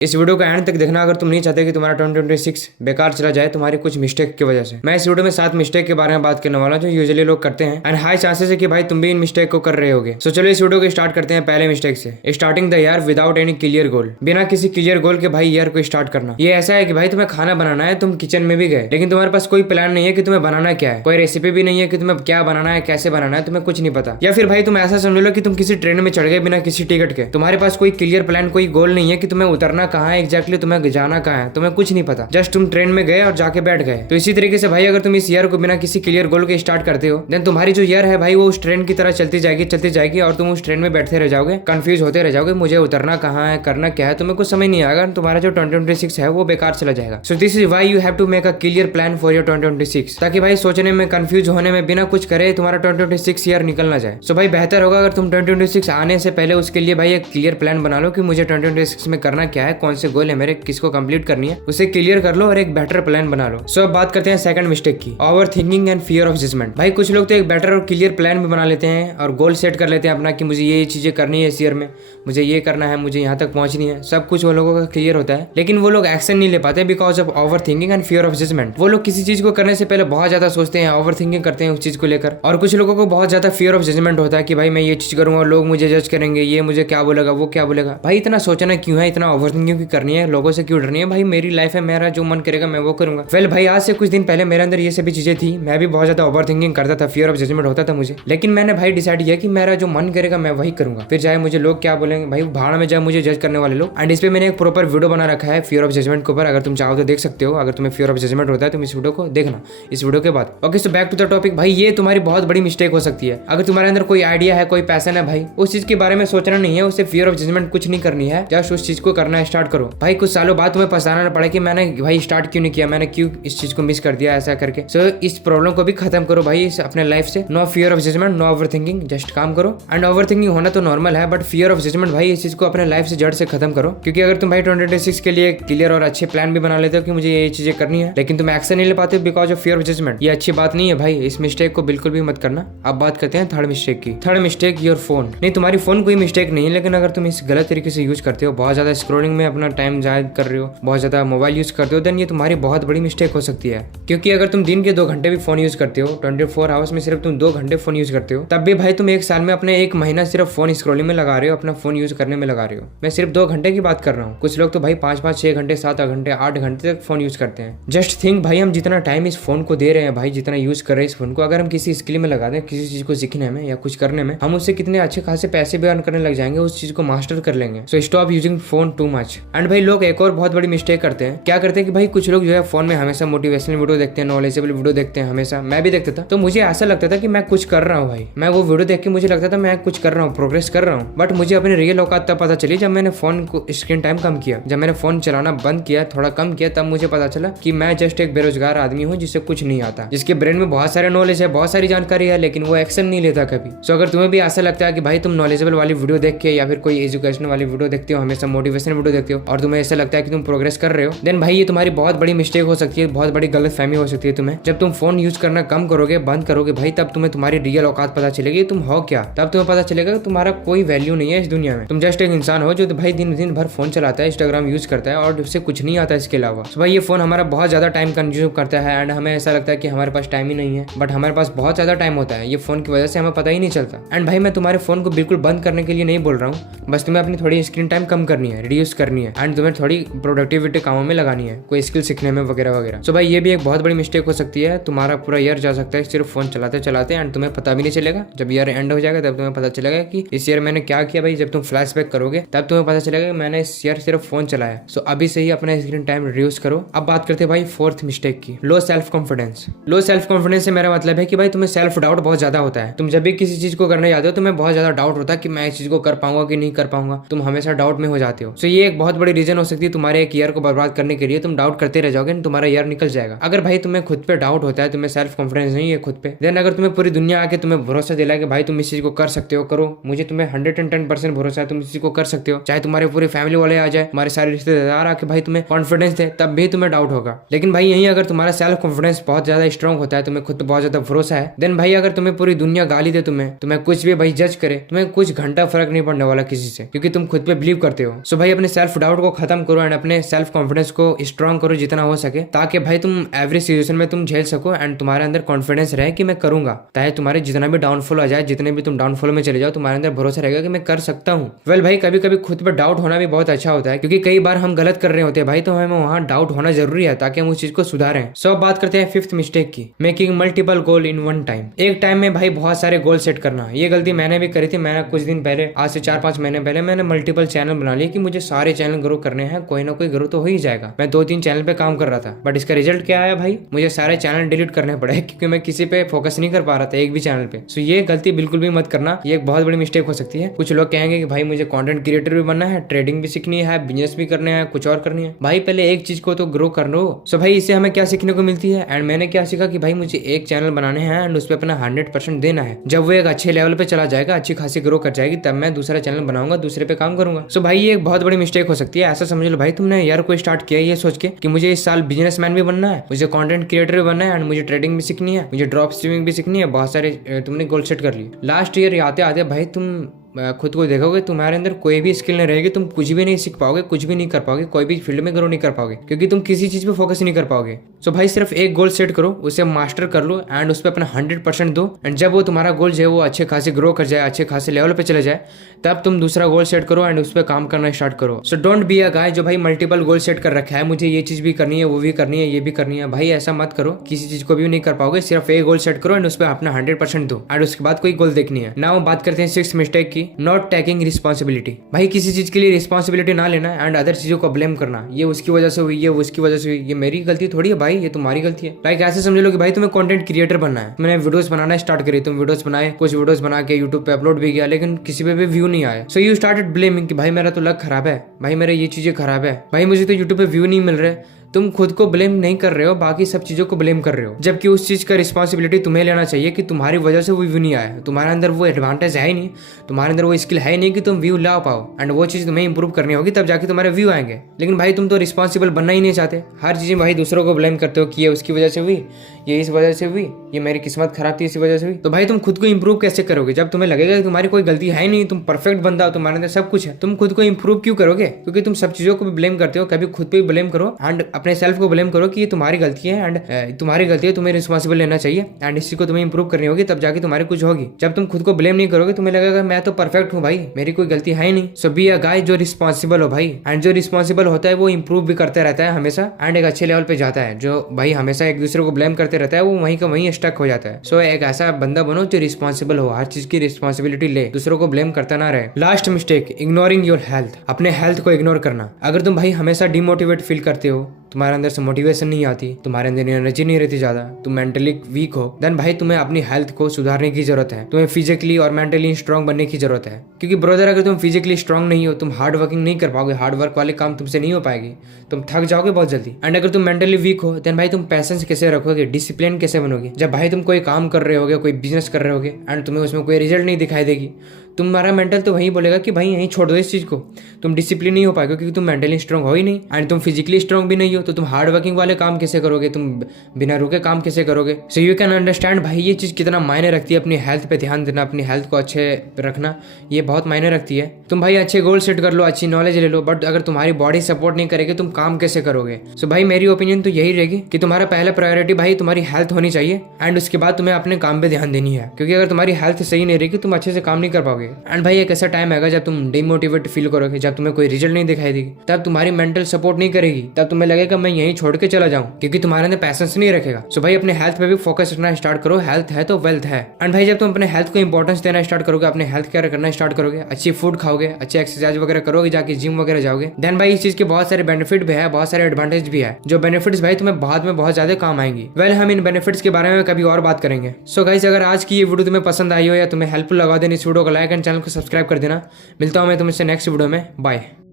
इस वीडियो का एंड तक देखना अगर तुम नहीं चाहते कि तुम्हारा 2026 बेकार चला जाए तुम्हारी कुछ मिस्टेक की वजह से। मैं इस वीडियो में 7 मिस्टेक के बारे में बात करने वाला हूं जो यूजुअली लोग करते हैं एंड हाई चांसेस है कि भाई तुम भी इन मिस्टेक को कर रहे होगे। सो चलो इस वीडियो को स्टार्ट करते हैं पहले मिस्टेक से। Starting the year without any clear goal. बिना किसी क्लियर गोल के भाई ईयर को स्टार्ट करना। ये ऐसा है कि भाई तुम्हें खाना बनाना है, तुम किचन में भी गए लेकिन तुम्हारे पास कोई प्लान नहीं है कि तुम्हें बनाना क्या है, कोई रेसिपी भी नहीं है कि तुम्हें क्या बनाना है, कैसे बनाना है, तुम्हें कुछ नहीं पता। या फिर भाई तुम ऐसा समझ लो कि तुम किसी ट्रेन में चढ़ गए बिना किसी टिकट के, तुम्हारे पास कोई क्लियर प्लान, कोई गोल नहीं है कि तुम्हें उतरना कहाँ है एग्जैक्टली, तुम्हें जाना कहाँ है, तुम्हें कुछ नहीं पता, जस्ट तुम ट्रेन में गए और जाके बैठ गए। तो इसी तरीके से भाई अगर तुम इस ईयर को बिना किसी क्लियर गोल के स्टार्ट करते हो देन तुम्हारी जो ईयर है भाई वो उस ट्रेन की तरह चलती जाएगी और तुम उस ट्रेन में बैठते रह जाओगे, कंफ्यूज होते रह जाओगे, मुझे उतरना कहाँ है, करना क्या है, तुम्हें कुछ समझ नहीं आएगा, तुम्हारा जो 2026 है वो बेकार चला जाएगा। So this is why you have to make a clear plan for your 2026, ताकि भाई सोचने में, कंफ्यूज होने में, बिना कुछ करे तुम्हारा 2026 ईयर निकल ना जाए। सो भाई बेहतर होगा अगर तुम 2026 आने से पहले उसके लिए भाई एक क्लियर प्लान बना लो कि मुझे 2026 में करना क्या है, कौन से गोल है मेरे, किसको कंप्लीट करनी है, उसे क्लियर कर लो और एक बेटर प्लान बना लो। सो अब बात करते हैं सेकंड मिस्टेक की, overthinking and fear of judgement. भाई कुछ लोग तो एक बेटर और क्लियर प्लान भी बना लेते हैं और गोल सेट कर लेते हैं अपना कि मुझे ये चीजें करनी है इस ईयर में, मुझे ये करना है, मुझे यहाँ तक पहुंचनी है, सब कुछ वो लोगों का क्लियर होता है लेकिन वो लोग एक्शन नहीं ले पाते because of overthinking and fear of judgement. वो लोग किसी चीज को करने से पहले बहुत ज्यादा सोचते हैं, ओवर थिंकिंग करते हैं उस चीज को लेकर। और कुछ लोगों को बहुत ज्यादा फियर ऑफ जजमेंट होता है कि भाई मैं ये चीज करूंगा, लोग मुझे जज करेंगे, ये मुझे क्या बोलेगा, वो क्या बोलेगा। भाई इतना सोचना क्यों है, इतना ओवर थिंकिंग क्यों करनी है, लोगों से क्यों डरनी है। भाई मेरी लाइफ है, मेरा जो मन करेगा मैं वो करूंगा। वेल भाई आज से कुछ दिन पहले मेरे अंदर ये सभी चीजें थी, मैं भी बहुत ज्यादा ओवर थिंकिंग करता था, फियर ऑफ जजमेंट होता था मुझे, लेकिन मैंने भाई डिसाइड किया कि मेरा जो मन करेगा मैं वही करूंगा, फिर चाहे मुझे लोग क्या बोलेंगे, भाई भाड़ में जाए मुझे जज करने वाले लोग। एंड इस पे मैंने एक प्रॉपर वीडियो बना रखा है फियर ऑफ जजमेंट के ऊपर, अगर तुम चाहो तो देख सकते हो। अगर तुम्हें फियर ऑफ जजमेंट होता है तुम इस वीडियो को देखना इस वीडियो के बाद। Okay so back to the topic. भाई ये तुम्हारी बहुत बड़ी मिस्टेक हो सकती है। अगर तुम्हारे अंदर कोई आइडिया है, कोई पैशन है, भाई उस चीज के बारे में सोचना नहीं है, उससे फियर ऑफ जजमेंट कुछ नहीं करनी है, जस्ट उस चीज को करना स्टार्ट करो। भाई कुछ सालों बाद तुम्हें पछताना ना पड़े कि मैंने भाई स्टार्ट क्यों नहीं किया, मैंने क्यों इस चीज को मिस कर दिया ऐसा करके। सो इस प्रॉब्लम को भी खत्म करो भाई अपने लाइफ से। No fear of judgement, no overthinking, just काम करो। एंड ओवर थिंकिंग होना तो नॉर्मल है बट फियर ऑफ जजमेंट भाई इस चीज को अपने लाइफ से जड़ से खत्म करो। क्योंकि अगर तुम भाई 2026 के लिए क्लियर और अच्छे प्लान भी बना लेते हो कि मुझे ये चीजें करनी है लेकिन तुम एक्शन नहीं ले पाते because of fear of judgement, ये अच्छी बात नहीं है भाई, इस मिस्टेक को बिल्कुल भी मत करना। अब बात करते हैं थर्ड मिस्टेक की। Third mistake your phone. नहीं तुम्हारी फोन कोई मिस्टेक नहीं है लेकिन अगर तुम इस गलत तरीके से यूज करते हो, बहुत ज्यादा स्क्रोलिंग में अपना टाइम जाया कर रहे हो, बहुत ज्यादा मोबाइल यूज करते हो, देन ये तुम्हारी बहुत बड़ी मिस्टेक हो सकती है। क्योंकि अगर तुम दिन के 2 घंटे भी फोन यूज करते हो, 24 आवर्स में सिर्फ तुम 2 घंटे फोन यूज करते हो, तब भी भाई तुम एक साल में अपने 1 महीना सिर्फ फोन स्क्रोलिंग में लगा रहे हो, अपना फोन यूज करने में लगा रहे हो। मैं सिर्फ 2 घंटे की बात कर रहा हूँ, कुछ लोग तो भाई 5-5, 6 घंटे, 7 घंटे, 8 घंटे तक फोन यूज करते हैं। जस्ट थिंक भाई हम जितना टाइम इस फोन को दे रहे हैं, भाई जितना यूज कर रहे हैं इस फोन को, अगर हम किसी स्किल में लगा दें, किसी चीज को सीखने में या कुछ करने में, हम उससे कितने अच्छे खासे पैसे भी अर्न करने लग जाएंगे, उस चीज को मास्टर कर लेंगे। So stop using phone too much. And भाई लोग एक और बहुत बड़ी मिस्टेक करते हैं, क्या करते हैं कि भाई कुछ लोग जो है फोन में हमेशा मोटिवेशनल वीडियो देखते हैं, नॉलेजेबल वीडियो देखते हैं हमेशा। मैं भी देखता था तो मुझे ऐसा लगता था कि मैं कुछ कर रहा हूँ भाई, मैं वो वीडियो देख के मुझे लगता था मैं कुछ कर रहा हूँ, प्रोग्रेस कर रहा हूँ। बट मुझे अपनी रियल औकात तब पता चली जब मैंने फोन को स्क्रीन टाइम कम किया, जब मैंने फोन चलाना बंद किया, थोड़ा कम किया, तब मुझे पता चला कि मैं जस्ट एक बेरोजगार आदमी हूँ जिसे कुछ नहीं आता, जिसके ब्रेन में बहुत सारे नॉलेज है, बहुत सारी जानकारी है लेकिन वो एक्शन नहीं लेता कभी। सो अगर तुम्हें भी ऐसा लगता है कि भाई तुम नॉलेजेबल वाली वीडियो देख के या फिर कोई एजुकेशन वाली वीडियो देखते हो, हमेशा मोटिवेशन वीडियो देखते हो और तुम्हें ऐसा लगता है कि तुम प्रोग्रेस कर रहे हो, देन भाई ये तुम्हारी बहुत बड़ी मिस्टेक हो सकती है, बहुत बड़ी गलतफहमी हो सकती है तुम्हें। जब तुम फोन यूज करना कम करोगे, बंद करोगे भाई, तब तुम्हें तुम्हारी रियल औकात पता चलेगी, तुम हो क्या। तब तुम्हें पता चलेगा कि तुम्हारा कोई वैल्यू नहीं है इस दुनिया में, तुम जस्ट एक इंसान हो जो भाई दिन भर फोन चलाता है, इंस्टाग्राम यूज करता है और उससे कुछ नहीं आता इसके अलावा। तो भाई ये फोन हमारा बहुत ज्यादा टाइम कंज्यूम करता है एंड हमें ऐसा लगता है कि हमारे पास टाइम ही नहीं है, बट हमारे पास बहुत ज्यादा टाइम होता है, ये फोन की वजह से हमें पता ही नहीं चलता। एंड भाई मैं तुम्हारे फोन को बिल्कुल बंद करने के लिए नहीं बोल रहा हूँ, बस तुम्हें अपनी थोड़ी स्क्रीन टाइम कम करनी है, रिड्यूस करनी है एंड तुम्हें थोड़ी प्रोडक्टिविटी कामों में लगानी है, कोई स्किल सीखने में वगैरह वगैरह। सो भाई ये भी एक बहुत बड़ी मिस्टेक हो सकती है, तुम्हारा पूरा ईयर जा सकता है सिर्फ फोन चलाते चलाते एंड तुम्हें पता भी नहीं चलेगा। जब ईयर एंड हो जाएगा तब तुम्हें पता चलेगा कि इस ईयर मैंने क्या किया। भाई जब तुम फ्लैशबैक करोगे तब तुम्हें पता चलेगा मैंने इस ईयर सिर्फ फोन चलाया। सो अभी से ही अपना स्क्रीन टाइम रिड्यूस करो। अब बात करते हैं भाई फोर्थ मिस्टेक की, low self confidence. Low self confidence से मेरा मतलब है कि भाई तुम्हें सेल्फ डाउट बहुत ज्यादा होता है। तुम जब भी किसी चीज को करने जाते हो तुम्हें बहुत ज्यादा डाउट होता है कि मैं इस चीज को कर पाऊंगा कि नहीं कर पाऊंगा, तुम हमेशा डाउट में हो जाते हो। सो ये एक बहुत बड़ी रीजन हो सकती है तुम्हारे एक ईयर को बर्बाद करने के लिए, तुम डाउट करते रह जाओगे, तुम्हारा ईयर निकल जाएगा। अगर भाई तुम्हें खुद पे डाउट होता है, तुम्हें सेल्फ कॉन्फिडेंस नहीं है खुद पे, देन अगर तुम्हें पूरी दुनिया आके तुम्हें भरोसा दिलाए कि भाई तुम इस चीज को कर सकते हो, करो, मुझे तुम्हें 110% भरोसा है तुम इस चीज को कर सकते हो, चाहे तुम्हारे पूरी फैमिली वाले आ जाए, तुम्हारे सारे रिश्तेदार आके भाई तुम्हें कॉन्फिडेंस दे, तब भी तुम्हें डाउट होगा। लेकिन भाई यही अगर तुम्हारा सेल्फ कॉन्फिडेंस बहुत ज्यादा स्ट्रॉन्ग होता है, तुम्हें खुद पे बहुत ज्यादा भरोसा है, देन भाई अगर तुम्हें पूरी दुनिया गाली दे, तुम्हें कुछ भी भाई जज करे, तुम्हें कुछ घंटा फर्क नहीं पड़ने वाला किसी से, क्योंकि तुम खुद पे बिलीव करते हो। सो भाई अपने सेल्फ सेल्फ डाउट को खत्म करो एंड अपने सेल्फ कॉन्फिडेंस को स्ट्रॉन्ग करो जितना हो सके, ताकि भाई तुम एवरी सिचुएशन में तुम झेल सको एंड तुम्हारे अंदर कॉन्फिडेंस रहे कि मैं करूंगा। चाहे तुम्हारे जितना भी डाउनफॉल आ जाए, जितने भी तुम डाउनफॉल में चले जाओ, तुम्हारे अंदर भरोसा रहेगा कि मैं कर सकता हूँ। वेल भाई कभी कभी खुद पर डाउट होना भी बहुत अच्छा होता है, क्योंकि कई बार हम गलत कर रहे होते हैं भाई, तो हमें वहाँ डाउट होना जरूरी है ताकि हम उस चीज को सुधारें। सो बात करते हैं फिफ्थ मिस्टेक की, making multiple goal in one time. एक टाइम में भाई बहुत सारे गोल सेट करना, ये गलती मैंने भी करी थी। मैंने कुछ दिन पहले, आज से 4-5 महीने पहले मैंने मल्टीपल चैनल बना लिए कि मुझे सारे चैनल ग्रो करने हैं, कोई ना कोई ग्रो तो हो ही जाएगा। मैं 2-3 चैनल पे काम कर रहा था, बट इसका रिजल्ट क्या आया भाई, मुझे सारे चैनल डिलीट करने पड़े क्योंकि मैं किसी पे फोकस नहीं कर पा रहा था, एक भी चैनल पे। सो ये गलती बिल्कुल भी मत करना, ये एक बहुत बड़ी मिस्टेक हो सकती है। कुछ लोग कहेंगे कि भाई मुझे कंटेंट क्रिएटर भी बनना है, ट्रेडिंग भी सीखनी है, बिजनेस भी करने हैं, कुछ और करनी है। भाई पहले एक चीज को तो ग्रो कर लो। सो भाई इससे हमें क्या सीखने को मिलती है, एंड मैंने क्या सीखा कि भाई मुझे एक चैनल बनाने हैं एंड उस पर अपना 100% देना है। जब वो एक अच्छे लेवल पे चला जाएगा, अच्छी खासी ग्रो कर जाएगी, तब मैं दूसरा चैनल बनाऊंगा, दूसरे पे काम करूंगा। सो भाई ये एक बहुत बड़ी मिस्टेक हो सकती है। ऐसा समझ लो भाई तुमने यार कोई स्टार्ट किया ये सोच के कि मुझे इस साल बिजनेसमैन भी बनना है, मुझे कंटेंट क्रिएटर भी बनना है एंड मुझे ट्रेडिंग भी सीखनी है, मुझे ड्रॉप स्ट्रीमिंग भी सीखनी है। बहुत सारे तुमने गोल सेट कर लिए। लास्ट ईयर आते आते भाई तुम खुद को देखोगे तुम्हारे अंदर कोई भी स्किल नहीं रहेगी, तुम कुछ भी नहीं सीख पाओगे, कुछ भी नहीं कर पाओगे, कोई भी फील्ड में ग्रो नहीं कर पाओगे, क्योंकि तुम किसी चीज पे फोकस नहीं कर पाओगे। सो भाई सिर्फ एक गोल सेट करो, उसे मास्टर कर लो एंड उस पर अपना 100% दो। एंड जब वो तुम्हारा गोल जो है वो अच्छे खासे ग्रो कर जाए, अच्छे खासे लेवल पे चले जाए, तब तुम दूसरा गोल सेट करो एंड उस पर काम करना स्टार्ट करो। सो डोंट बी अ गाय जो भाई मल्टीपल गोल सेट कर रखा है, मुझे ये चीज भी करनी है, वो भी करनी है, ये भी करनी है। भाई ऐसा मत करो, किसी चीज को भी नहीं कर पाओगे। सिर्फ एक गोल सेट करो एंड उस पर अपना 100% दो एंड उसके बाद कोई गोल देखनी है। नाउ बात करते हैं सिक्स्थ मिस्टेक की, नॉट टेकिंग रिस्पॉन्सिबिलिटी। भाई किसी चीज के लिए रिस्पॉन्सिबिलिटी ना लेना एंड अदर चीजों को ब्लेम करना, ये उसकी वजह से हुई, ये उसकी वजह से हुई, ये मेरी गलती थोड़ी है भाई, ये तुम्हारी गलती है। लाइक ऐसे समझ लो कि भाई तुम्हें कंटेंट क्रिएटर बनना है, मैंने वीडियोस बनाना स्टार्ट करी, तुम वीडियोस बनाए, कुछ वीडियोस बना के यूट्यूब पे अपलोड भी किया, लेकिन किसी पे भी व्यू नहीं आया। सो यू स्टार्टेड ब्लेमिंग कि भाई मेरा तो लक खराब है, भाई मेरा ये चीजें खराब है, भाई मुझे तो यूट्यूब पे व्यू नहीं मिल रहे। तुम खुद को ब्लेम नहीं कर रहे हो, बाकी सब चीजों को ब्लेम कर रहे हो, जबकि उस चीज का रिस्पॉन्सिबिलिटी तुम्हें लेना चाहिए कि तुम्हारी वजह से वो व्यू नहीं आया। तुम्हारे अंदर वो एडवांटेज है ही नहीं, तुम्हारे अंदर वो स्किल है ही नहीं कि तुम व्यू ला पाओ, एंड वो चीज तुम्हें इंप्रूव करनी होगी, तब जाके तुम्हारे व्यू आएंगे। लेकिन भाई तुम तो रिस्पॉन्सिबल बनना ही नहीं चाहते, हर चीज भाई दूसरों को ब्लेम करते हो कि ये उसकी वजह से हुई, ये इस वजह से हुई, ये मेरी किस्मत खराब थी इसी वजह से हुई। तो भाई तुम खुद को इंप्रूव कैसे करोगे जब तुम्हें लगेगा कि तुम्हारी कोई गलती है ही नहीं, तुम परफेक्ट बंदा हो, तुम्हारे अंदर सब कुछ है, तुम खुद को इंप्रूव क्यों करोगे? क्योंकि तुम सब चीजों को भी ब्लेम करते हो। कभी खुद पे भी ब्लेम करो एंड अपने सेल्फ को ब्लेम करो कि ये तुम्हारी गलती है एंड तुम्हारी गलती है, तुम्हें रिस्पॉन्सिबल लेना चाहिए एंड इसी को तुम्हें इंप्रूव करनी होगी, तब जाके तुम्हारी कुछ होगी। जब तुम खुद को ब्लेम नहीं करोगे, तुम्हें लगेगा मैं तो परफेक्ट हूँ भाई, मेरी कोई गलती है ही नहीं। सो बी अ गाय जो रिस्पॉन्सिबल हो भाई, एंड जो रिस्पॉन्सिबल होता है वो इंप्रूव भी करते रहता है हमेशा एंड एक अच्छे लेवल पे जाता है। जो भाई हमेशा एक दूसरे को ब्लेम करते रहता है, वो वहीं का वहीं स्टक हो जाता है। सो एक ऐसा बंदा बनो जो रिस्पॉन्सिबल हो, हर चीज की रिस्पॉन्सिबिलिटी ले, दूसरों को ब्लेम करता ना रहे। Last mistake, ignoring your health, अपने हेल्थ को इग्नोर करना। अगर तुम भाई हमेशा डिमोटिवेट फील करते हो, तुम्हारे अंदर से मोटिवेशन नहीं आती, तुम्हारे अंदर एनर्जी नहीं रहती ज्यादा, तुम मेंटली वीक हो, देन भाई तुम्हें अपनी हेल्थ को सुधारने की जरूरत है, तुम्हें फिजिकली और मेंटली स्ट्रांग बनने की जरूरत है। क्योंकि ब्रदर अगर तुम फिजिकली स्ट्रांग नहीं हो, तुम हार्ड वर्किंग नहीं कर पाओगे, हार्ड वर्क वाले काम तुमसे नहीं हो पाएगी, तुम थक जाओगे बहुत जल्दी। एंड अगर तुम मेंटली वीक हो, देन भाई तुम पैशंस कैसे रखोगे, डिसिप्लिन कैसे बनोगे? जब भाई तुम कोई काम कर रहे होगे, कोई बिजनेस कर रहे होगे एंड तुम्हें उसमें कोई रिजल्ट नहीं दिखाई देगी, तुम्हारा मेंटल तो वही बोलेगा कि भाई यहीं छोड़ दो इस चीज को, तुम डिसिप्लिन नहीं हो पाएगा क्योंकि तुम मेंटली स्ट्रांग हो ही नहीं एंड तुम फिजिकली स्ट्रांग भी नहीं हो, तो तुम हार्ड वर्किंग वाले काम कैसे करोगे, तुम बिना रुके काम कैसे करोगे? सो यू कैन अंडरस्टैंड भाई ये चीज कितना मायने रखती है। अपनी हेल्थ पे ध्यान देना, अपनी हेल्थ को अच्छे रखना, ये बहुत मायने रखती है। तुम भाई अच्छे गोल सेट कर लो, अच्छी नॉलेज ले लो, बट अगर तुम्हारी बॉडी सपोर्ट नहीं करेगी, तुम काम कैसे करोगे? सो भाई मेरी ओपिनियन तो यही रहेगी कि तुम्हारा पहला प्रायोरिटी भाई तुम्हारी हेल्थ होनी चाहिए एंड उसके बाद तुम्हें अपने काम पे ध्यान देनी है, क्योंकि अगर तुम्हारी हेल्थ सही नहीं रहेगी, तुम अच्छे से काम नहीं कर पाओगे। एंड भाई एक ऐसा टाइम आएगा जब तुम डिमोटिवेट फील करोगे, जब तुम्हें कोई रिजल्ट नहीं दिखाई देगी, तब तुम्हारी मेंटल सपोर्ट नहीं करेगी, तब तुम्हें लगेगा मैं यहीं छोड़ के चला जाऊं, क्योंकि तुम्हारे अंदर पैशंस नहीं रखेगा। सो भाई अपने हेल्थ पे भी फोकस करना स्टार्ट करो, हेल्थ है तो वेल्थ है। एंड भाई जब तुम अपने हेल्थ को इंपॉर्टेंस देना स्टार्ट करोगे, अपने हेल्थ केयर करना स्टार्ट करोगे, अच्छी फूड खाओगे, अच्छे एक्सरसाइज वगैरह करोगे, जाके जिम वगैरह जाओगे, देन भाई इस चीज के बहुत सारे बेनिफिट भी है, बहुत सारे एडवांटेज भी है, जो बेनिफिट्स भाई तुम्हें बाद में बहुत ज्यादा काम आएंगी। वेल हम इन बेनिफिट्स के बारे में कभी और बात करेंगे। सो गाइस अगर आज की ये वीडियो तुम्हें पसंद आई हो या तुम्हें हेल्पफुल लगा देनी, इस वीडियो को लाइक एंड चैनल को सब्सक्राइब कर देना। मिलता हूं मैं तुमसे नेक्स्ट वीडियो में, बाय।